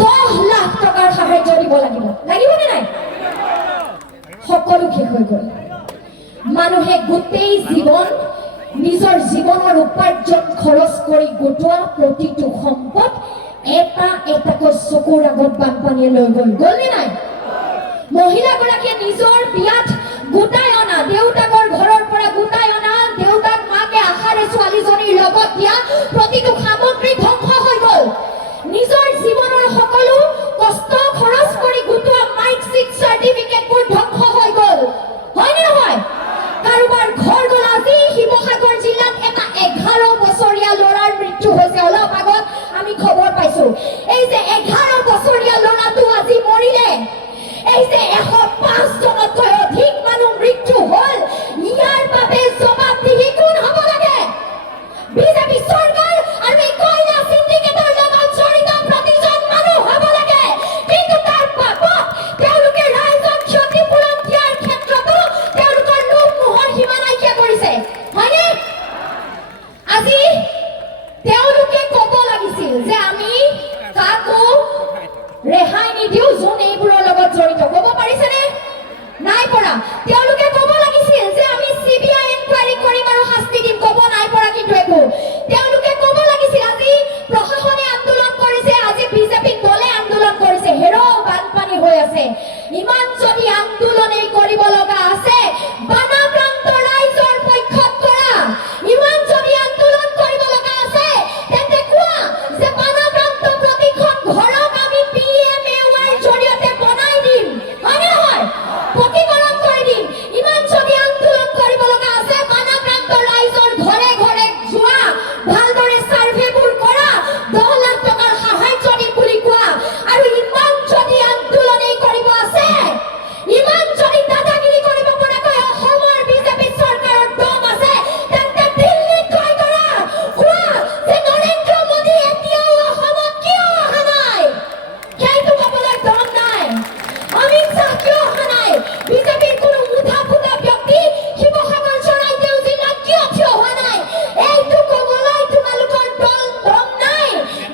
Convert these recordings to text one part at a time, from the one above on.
10 লাখ টকাৰ সাহায্য দিব লাগিব লাগিবনে নাই সকলো শেষ হৈ গ'ল মানুহে গোটেই জীৱন নিজৰ জীৱনৰ উপাৰ্জন খৰচ কৰি গোটোৱা প্ৰতিটো সম্পদ এটা এটাকৈ চকুৰ আগত বানপানীয়ে লৈ গ'লনে নাই মহিলাগৰাকীয়ে নিজৰ বিয়াত গোটাই অনা দেউতাকৰ ঘৰৰ পৰা গোটাই অনা দেউতাক মাকে আশাৰে ছোৱালীজনীৰ লগত দিয়া প্ৰতিটো সামগ্ৰী ধ্বংস হৈ গ'ল নিজৰ জীৱনৰ সকলো কষ্ট খৰচ কৰি গোটোৱা মাৰ্কশ্বিট চাৰ্টিফিকেটবোৰ ধ্বংস হৈ গ'ল হয়নে নহয় কাৰোবাৰ ঘৰ গ'ল আজি শিৱসাগৰ জিলাত এটা 11 বছৰীয়া ল'ৰাৰ মৃত্যু হৈছে অলপ আগত আমি খবৰ পাইছো এই যে 11 বছৰীয়া ল'ৰাটো আজি মৰিলে এই যে 105 জনতকৈ অধিক মানুহ মৃত্যু হ'ল ইয়াৰ বাবে জবাবদিহি কোন হ'ব লাগে বিজেপি চৰকাৰ আৰু এই কয়লা সিন্ডিকেটৰ লগত জড়িত প্ৰতিজন মানুহ হ'ব লাগে কিন্তু তাৰ বাবদ তেওঁলোকে ৰাইজক ক্ষতিপূৰণ দিয়াৰ ক্ষেত্ৰতো তেওঁলোকৰ লোভ মোহৰ সীমা নাইকিয়া কৰিছে হয়নে আজি তেওঁলোকে ক'ব লাগিছিল যে আমি কাকো ৰেহাই নিদিও যোন এইবোৰৰ লগত জড়িত ক'ব পাৰিছেনে নাই পৰা তেওঁলোকে ক'ব লাগিছিল যে আমি সিবিআই ইনকুৱাৰী কৰিম আৰু শাস্তি দিম ক'ব নাই পৰা কিন্তু একো তেওঁলোকে ক'ব লাগিছিল আজি প্ৰশাসনে আন্দোলন কৰিছে আজি বিজেপি দলে আন্দোলন কৰিছে হেৰো বানপানী হৈ আছে ইমান যদি আন্দোলনেই কৰিব লগা আছে বানাক্ৰান্ত ৰাইজৰ পক্ষত কৰা ইমান যদি আন্দোলন কৰিব লগা আছে তেন্তে কোৱা যে বানাক্ৰান্ত প্ৰতিখন ঘৰক আমি PMAY জৰিয়তে বনাই দিম হয়নে নহয় পকীকৰণ কৰি দিম ইমান যদি আন্দোলন কৰিব লগা আছে বানাক্ৰান্ত ৰাইজৰ ঘৰে ঘৰে যোৱা ভালদৰে সাৰ্ভেবোৰ কৰা 10 লাখ টকাৰ সাহায্য দিম বুলি কোৱা আৰু ইমান যদি আন্দোলনেই কৰিব আছে ইমান যদি দাদাগিৰি কৰিব পৰাকৈ অসমৰ বিজেপি চৰকাৰৰ দম আছে তেন্তে দিল্লীত গৈ কৰা কোৱা যে নৰেন্দ্ৰ মোদী এতিয়াও অসমত কিয় অহা নাই সেইটো ক'বলৈ দম নাই অমিত শ্বাহ কিয় অহা নাই বিজেপিৰ কোনো মুঠা ফুটা ব্যক্তি শিৱসাগৰ চৰাইদেউ জিলাত কিয় থিয় হোৱা নাই এইটো ক'বলৈ তোমালোকৰ দম নাই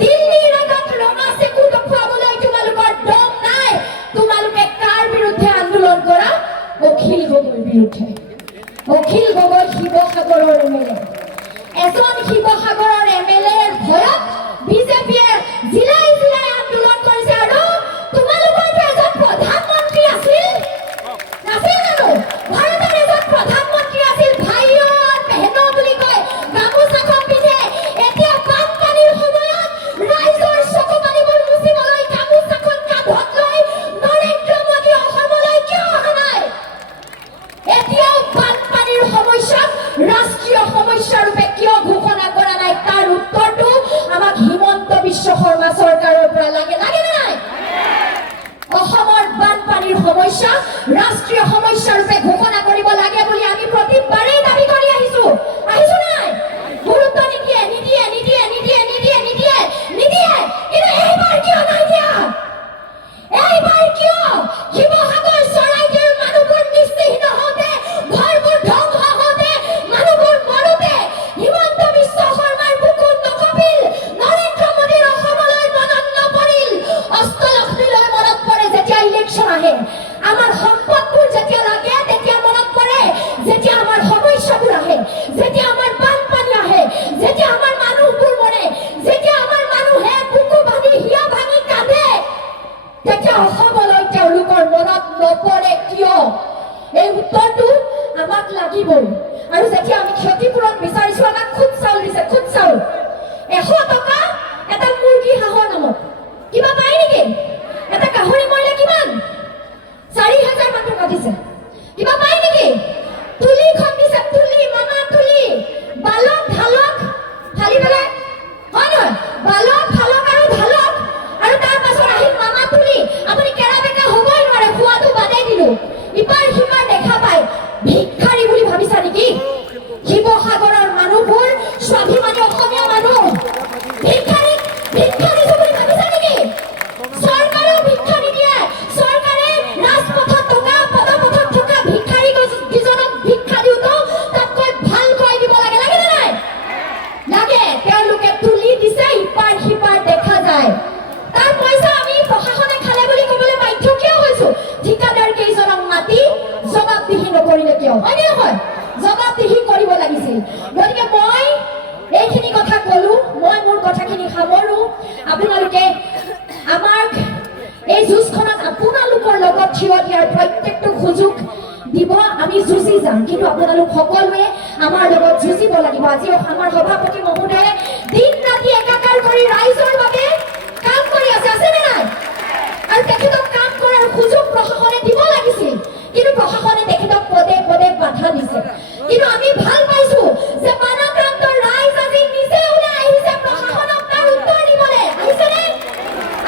দিল্লীৰ আগত ৰঙা চেকু দেখুৱাবলৈ তোমালোকৰ দম নাই তোমালোকে কাৰ বিৰুদ্ধে আন্দোলন কৰা অখিল গগৈৰ বিৰুদ্ধে অখিল গগৈ শিৱসাগৰৰ MLA এজন শিৱসাগৰৰ MLAৰ ভয়ত বিজেপিয়ে জিলাই জিলাই আন্দোলন কৰিছে আৰু তোমালোকৰতো এজন প্ৰধানমন্ত্ৰী আছিল নাছিল জানো ভাৰতৰ এজন প্ৰধানমন্ত্ৰী আছিল ভাইয়ন বেহেনো বুলি কয় গামোচাখন পিন্ধে এতিয়া বানপানীৰ সময়ত ৰাইজৰ চকু পানীবোৰ মুচিবলৈ গামোচাখন কান্ধত লৈ নৰেন্দ্ৰ মোদী অসমলৈ কিয় অহা নাই এতিয়াও বানপানীৰ সমস্যাক ৰাষ্ট্ৰীয় সমস্যা ৰূপে কিয় ঘোষণা কৰা নাই তাৰ উত্তৰটো আমাক হিমন্ত বিশ্ব শৰ্মা চৰকাৰৰ পৰা লাগে নে নাই অসমৰ বানপানীৰ সমস্যা ৰাষ্ট্ৰীয় সমস্যা ৰূপে ঘোষণা কৰিব লাগে বুলি আমি প্ৰতিবাৰেই দাবী কৰি আহিছো নাই গুৰুত্ব নিদিয়ে কিন্তু এইবাৰ কিয় নাই দিয়া এইবাৰ কিয় শিৱসাগৰ চৰাইদেউৰ মানুহবোৰ নিশ্চিহীন হওঁতে ঘৰবোৰ ধ্বংস হওঁতে মানুহবোৰ মৰোতে হিমন্ত বিশ্ব শৰ্মাৰ বুকুত নকঁপিল নৰেন্দ্ৰ মোদীৰ অসমলৈ মনত নপৰিল অষ্টলক্ষ্মীলৈ মনত পৰে যেতিয়া ইলেকশ্যন আহে আমাৰ সম্পদবোৰ যেতিয়া লাগে তেতিয়া মনত পৰে যেতিয়া আমাৰ সমস্যাবোৰ আহে যেতিয়া আমাৰ বানপানী আহে যেতিয়া আমাৰ মানুহবোৰ মৰে যেতিয়া আমাৰ মানুহে বুকু বান্ধি হিয়া ভাঙি কাঁদে তেতিয়া অসমলৈ তেওঁলোকৰ মনত নপৰে কিয় এই উত্তৰটো আমাক লাগিবই আৰু যেতিয়া আমি ক্ষতিপূৰণ বিচাৰিছো আমাক খুদ চাউল দিছে খুদ চাউল 100 টকা এটা মুৰ্গী হাঁহৰ নামত কিবা পায় নেকি এটা গাহৰি মৰিলে কিমান 4000 মান টকা দিছে কিবা পায় নেকি তুলিখন দিছে তুলি মামা তুলি বালক ঢালক ঢালি পেলাই হয় নহয় বালক ঢালক আৰু তাৰ পাছত আহিল মামা তুলি আপুনি কেৰা বেকা হ'বই নোৱাৰে খোৱাটো বাদেই দিলো ইপাৰ সিপাৰ দেখা পায় ভিক্ষাৰী বুলি ভাবিছা নেকি শিৱসাগৰৰ আমাক এই যুঁজখনত আপোনালোকৰ লগত থিয় দিয়াৰ প্ৰত্যেকটো সুযোগ দিব, আমি যুঁজি যাম, কিন্তু আপোনালোক সকলোৱে আমাৰ লগত যুঁজিব লাগিব। আজি আমাৰ সভাপতি মহোদয়ে দিন ৰাতি একাকাৰ কৰি ৰাইজৰ বাবে কাম কৰি আছে নে নাই? আৰু তেখেতক কাম কৰাৰ সুযোগ প্ৰশাসনে দিব লাগিছিল, কিন্তু প্ৰশাসনে তেখেতক পদে পদে বাধা দিছে। কিন্তু আমি ভাল পাইছো যে বানাক্ৰান্তৰ ৰাইজ আজি নিজে ওলাই আহিছে প্ৰশাসনক তাৰ উত্তৰ দিবলৈ। আহিছেনে?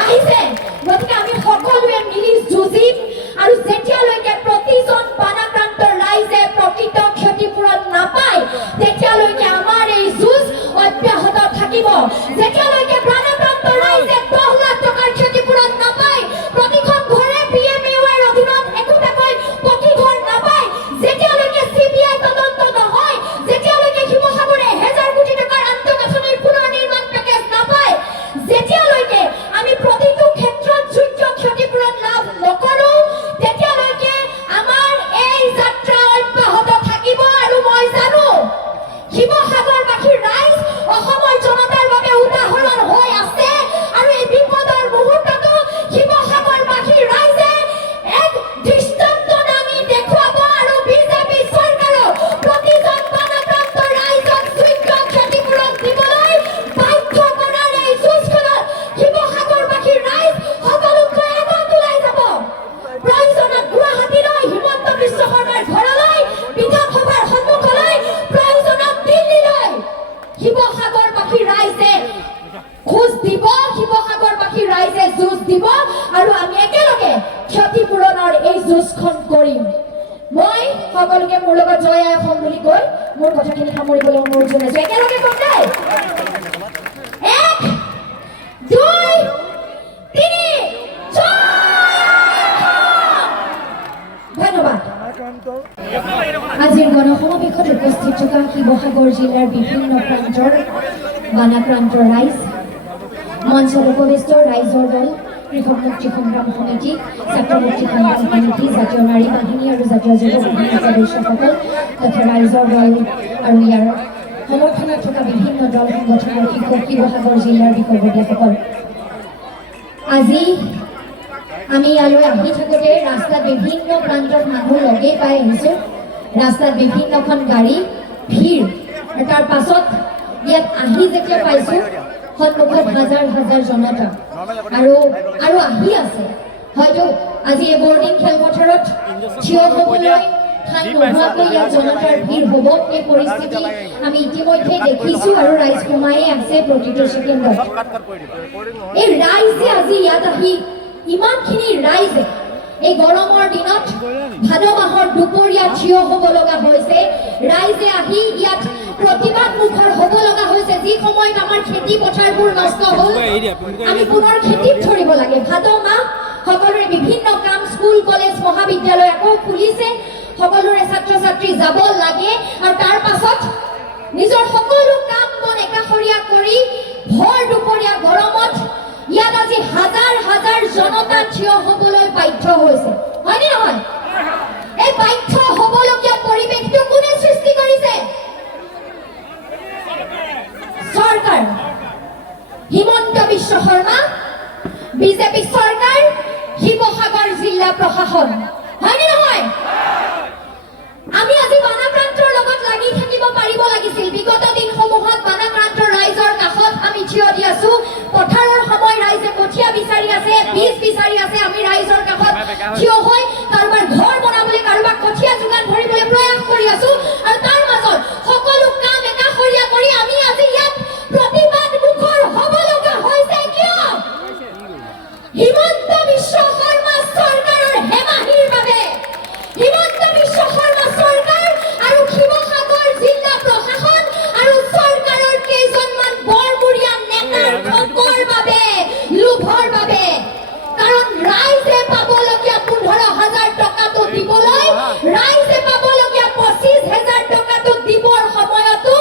আহিছে। গতিকে আমি সকলোৱে মিলি যুঁজিম, আৰু যেতিয়ালৈকে প্ৰতিজন বানাক্ৰান্তৰ ৰাইজে প্ৰকৃত ক্ষতিপূৰণ নাপায় তেতিয়ালৈকে আমাৰ এই যুঁজ অব্যাহত থাকিব। যেতিয়ালৈকে বানাক্ৰান্তৰ ৰাইজে 10 লাখ টকাৰ ক্ষতিপূৰণ নাপায়, প্ৰতিখন ঘৰে PMAOৰ অধীনত একোটাকৈ পকী ঘৰ নাপায়, যেতিয়ালৈকে CBI তদন্ত নহয়, যেতিয়ালৈকে শিৱসাগৰে 1000 কোটি টকাৰ আন্তঃগাঁথনিৰ পুনৰ নিৰ্মাণ পেকেজ নাপায়, যেতিয়ালৈকে আমি প্ৰতিটো ক্ষেত্ৰত যোগ্য ক্ষতিপূৰণ লাভ নকৰোঁ, তেতিয়ালৈকে আমাৰ এই যাত্ৰা অব্যাহত থাকিব। আৰু মই জানো শিৱসাগৰবাসীৰ ৰাইজ অসমৰ জনতাৰ বাবে উদাহৰণ হৈ আছে, আৰু এই বিপদৰ মুহূৰ্ততো শিৱসাগৰবাসীৰ ৰাইজে এক দৃষ্টান্ত দাঙি দেখুৱাব, আৰু বিজেপি চৰকাৰক প্ৰতিজন বানাক্ৰান্ত ৰাইজক যোগ্য ক্ষতিপূৰণ দিবলৈ বাধ্য কৰাৰ এই যুঁজখনত শিৱসাগৰবাসীৰ ৰাইজ সকলোতকৈ আগত ওলাই যাব। প্ৰয়োজনত গুৱাহাটীলৈ, হিমন্ত বিশ্ব শৰ্মাৰ ঘৰলৈ, বিধানসভাৰ সন্মুখলৈ, প্ৰয়োজনত দিল্লীলৈ শিৱসাগৰবাসীৰ ৰাইজে খোজ দিব, শিৱসাগৰবাসীৰ ৰাইজে যুঁজ দিব, আৰু আমি একেলগে ক্ষতিপূৰণৰ এই যুঁজখন কৰিম। মই সকলোকে মোৰ লগত জয় আই অসম বুলি কৈ মোৰ কথাখিনি সামৰিবলৈ অনুৰোধ জনাইছো। একেলগে কম দেই। 1 2 3 জয় অসম। ধন্যবাদ। আজিৰ গণসমাৱেশত উপস্থিত থকা শিৱসাগৰ জিলাৰ বিভিন্ন প্ৰান্তৰ বানাক্ৰান্ত ৰাইজ, মঞ্চত উপবিষ্ট ৰাইজৰ দল, কৃষক মুক্তি সংগ্ৰাম সমিতি, ছাত্ৰ মুক্তি সংগ্ৰাম সমিতি, জাতীয় নাৰী বাহিনী আৰু জাতীয় যুৱ বাহিনীৰ সদস্যসকল তথা ৰাইজৰ দল আৰু ইয়াৰ সমৰ্থনত থকা বিভিন্ন দল সংগঠনৰ শিক্ষক, শিৱসাগৰ জিলাৰ বিষয়ববীয়াসকল, আজি আমি ইয়ালৈ আহি থাকোঁতে ৰাস্তাত বিভিন্ন প্ৰান্তৰ মানুহ লগেই পাই আহিছোঁ। ৰাস্তাত বিভিন্নখন গাড়ী, ভিৰ, আৰু তাৰ পাছত ইয়াত আহি যেতিয়া পাইছোঁ সন্মুখত হাজাৰ হাজাৰ জনতা আৰু আহি আছে। হয়তো আজি এই বৰ্ডিং খেলপথাৰত থিয় হ'বলৈ ঠাই নোহোৱাকৈ ইয়াত জনতাৰ ভিৰ হ'ব, এই পৰিস্থিতি আমি ইতিমধ্যে দেখিছোঁ, আৰু ৰাইজ সোমায়ে আছে প্ৰতিটো ছেকেণ্ডত। এই ৰাইজে আজি ইয়াত আহি, ইমানখিনি ৰাইজে এই গৰমৰ দিনত ভাদ মাহৰ দুপৰীয়া থিয় হ'ব লগা হৈছে, ৰাইজে আহি ইয়াত প্ৰতিবাদ মুখৰ হ'ব লগা হৈছে। যি সময়ত আমাৰ খেতি পথাৰবোৰ নষ্ট হ'ল, আমি পুনৰ খেতিত ধৰিব লাগে। ভাদ মাহ সকলোৰে বিভিন্ন কাম, স্কুল কলেজ মহাবিদ্যালয় আকৌ খুলিছে, সকলোৰে ছাত্ৰ ছাত্ৰী যাব লাগে, আৰু তাৰ পাছত নিজৰ সকলো কাম বন একাষৰীয়া কৰি ভৰ দুপৰীয়া গৰমত ইয়াত আজি হাজাৰ হাজাৰ জনতা থিয় হ'বলৈ বাধ্য হৈছে, হয়নে নহয়? এই বাধ্য হ'বলগীয়া পৰিৱেশটো কোনে সৃষ্টি কৰিছে? চৰকাৰ, হিমন্ত বিশ্ব শৰ্মা, বিজেপি চৰকাৰ, শিৱসাগৰ জিলা প্ৰশাসন, হয়নে নহয়? আমি আজি বানাক্ৰান্তৰ লগত লাগি থাকিব পাৰিব লাগিছিল। বিগত দিনসমূহত বানাক্ৰান্তৰ ৰাইজৰ কাষত আমি থিয় দি আছো। পথাৰৰ সময় ৰাইজে কঠীয়া বিচাৰি আছে, বীজ বিচাৰি আছে, আমি ৰাইজৰ কাষত থিয় হৈ কাৰোবাৰ ঘৰ বনাবলৈ, কাৰোবাক কঠীয়া যোগান ধৰিবলৈ প্ৰয়াস কৰি আছো, আৰু তাৰ মাজত সকলো কাম একাষৰীয়া কৰি আমি আজি ইয়াত প্ৰতিবাদ মুখৰ হ'ব লগা হৈছে। কিয়? হিমন্ত বিশ্ব শৰ্মা চৰকাৰৰ হেমাহিৰ বাবে। হিমন্ত বিশ্ব শৰ্মা চৰকাৰ আৰু শিৱসাগৰ জিলা প্ৰশাসন আৰু চৰকাৰৰ কেইজনমান বৰমূৰীয়া নেতাৰ ঠগৰ বাবে, লোভৰ বাবে। কাৰণ ৰাইজে পাবলগীয়া 15,000 টকাটো দিবলৈ, ৰাইজে পাবলগীয়া 25,000 টকাটো দিবৰ সময়তো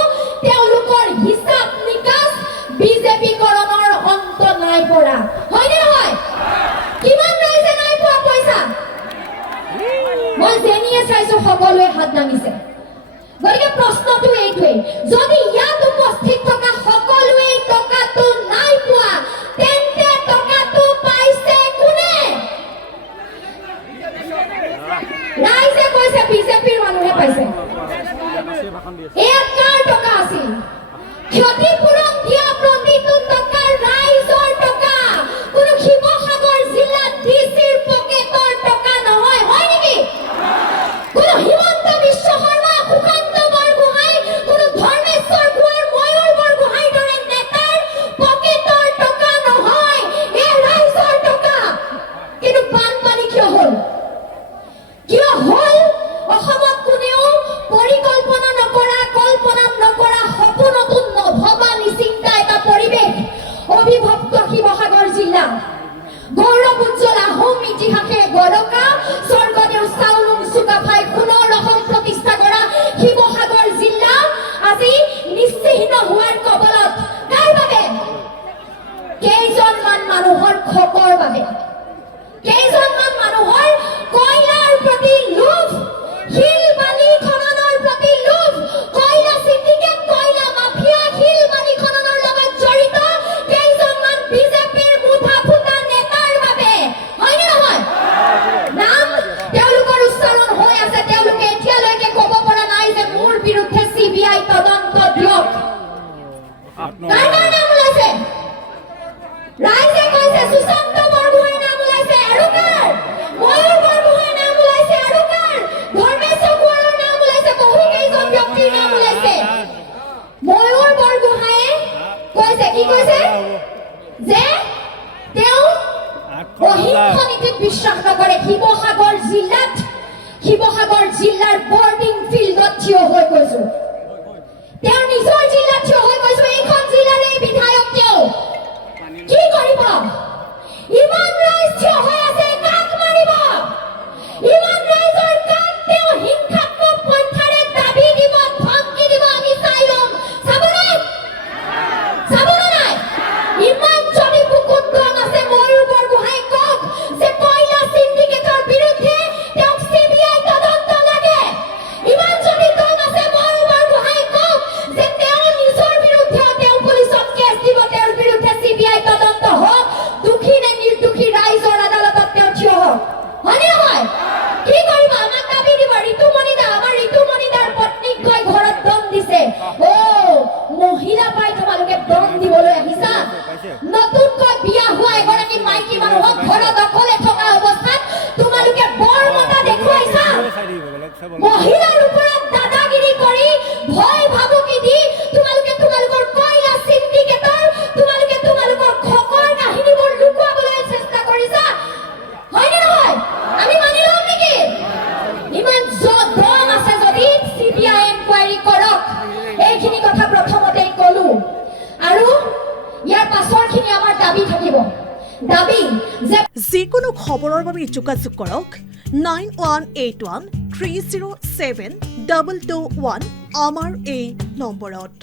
তেওঁলোকৰ হিচাপ নিকাচ বিজেপিকৰণৰ অন্ত নাই পৰা, হয়নে নহয়? কিমান ৰাইজে নাই পোৱা পইচা? মই যেনিয়ে চাইছো সকলোৱে হাত দাঙিছে। গতিকে প্ৰশ্নটো এইটোৱেই, যদি ইয়াত উপস্থিত থকা সকলোৱে টকাটো নাই পোৱা, তেন্তে টকাটো গৌৰৱ উজ্জ্বল আহোম ইতিহাসেৰে গঢ়কা স্বৰ্গদেউ চাওলুং চুকাফাই পুনৰ অসম প্ৰতিষ্ঠা কৰা শিৱসাগৰ জিলা আজি নিশ্চিহ্ন হোৱাৰ কবলত কাৰ বাবে? কেইজনমান মানুহৰ খকৰ বাবে, কেইজনমান মানুহৰ কয়লাৰ প্ৰতি লোভ, শিল বালি খননৰ প্ৰতি লোভ, কয়লা চিণ্ডিকেট, কয়লা মাফিয়া, শিল বালি খননৰ লগত জড়িত কেইজনমান বিজেপিৰ মুঠা ফুটা নেতাৰ বাবে, হয়নে নহয়? নাম তেওঁলোকৰ উচ্চাৰণ হৈ আছে, তেওঁলোকে এতিয়ালৈকে ক'ব পৰা নাই যে মোৰ বিৰুদ্ধে CBI তদন্ত দিয়ক। কাৰ কাৰ নাম ওলাইছে? ৰাইজে কৈছে সুশান্ত বৰগোহাঁইৰ নাম ওলাইছে, আৰু কাৰ? ময়ূৰ বৰগোহাঁইৰ নাম ওলাইছে, আৰু কাৰ? ধৰ্মেশ চকুৱাৰৰ নাম ওলাইছে, বহু কেইজন ব্যক্তিৰ নাম ওলাইছে। ময়ূৰ বৰগোহাঁইয়ে কৈছে, কি কৈছে? যে তেওঁ অহিংস নীতিত বিশ্বাস নকৰে। শিৱসাগৰ জিলাৰ বৰ্ডিং ফিল্ডত থিয় হৈ কৈছো, তেওঁৰ নিজৰ জিলাত থিয় হৈ কৈছো, এইখন জিলাৰে বিধায়ক তেওঁ। কি কৰিব? ইমান ৰাইজ থিয় হৈ আছে, কাক মাৰিব? ইমান ৰাইজৰ কাক তেওঁ হিংসাত্মক পন্থাৰে দাবী দিব, ধমকি দিব, আমি চাই ল'ম। চাবনে? চাবনে নাই? ইমান যদি বুকুত দম আছে, ময়ূৰ বৰগোহাঁই কওক যে কয়লা চিণ্ডিকেটৰ বিৰুদ্ধে তেওঁক CBI তদন্ত লাগে। ইমান যদি দম আছে, ময়ূৰ বৰগোহাঁই কওক যে তেওঁ নিজৰ বিৰুদ্ধে তেওঁ পুলিচত কেছ দিব, তেওঁৰ বিৰুদ্ধে CBI তদন্ত হওক, দুখী নে নিৰ্দোষী ৰাইজৰ আদালতত তেওঁ থিয় হওক। হয়নে নহয়? কি কৰিব? আমাক দাবী দিব। ঋতুমণি দা, আমাৰ ঋতুমণি দাৰ পত্নীক গৈ ঘৰত দম দিছে। মহিলা পাই তোমালোকে দম দিবলৈ আহিছা? নতুনকৈ বিয়া হোৱা এগৰাকী মাইকী মানুহক ঘৰত অকলে থকা অৱস্থাত তোমালোকে বৰ মতা দেখুৱাইছা। মহিলাৰ ওপৰত দাদাগিৰি কৰি, ভয় ভাবুকি দি তোমালোকে তোমালোকৰ কয়লা চিণ্ডিকেটৰ, তোমালোকে তোমালোকৰ খকৰ কাহিনীবোৰ লুকুৱাবলৈ চেষ্টা কৰিছা। হয়নে নহয়? আমি মানি লম নেকি? ইমান দম আছে যদি CBI এনকুৱাৰী কৰক। এইখিনি কথা প্ৰথমতেই কলো, আৰু ইয়াৰ পাছৰখিনি আমাৰ দাবী থাকিব। দাবী যে যিকোনো খবৰৰ বাবে যোগাযোগ কৰক 9181 307 221 আমাৰ এই নম্বৰত।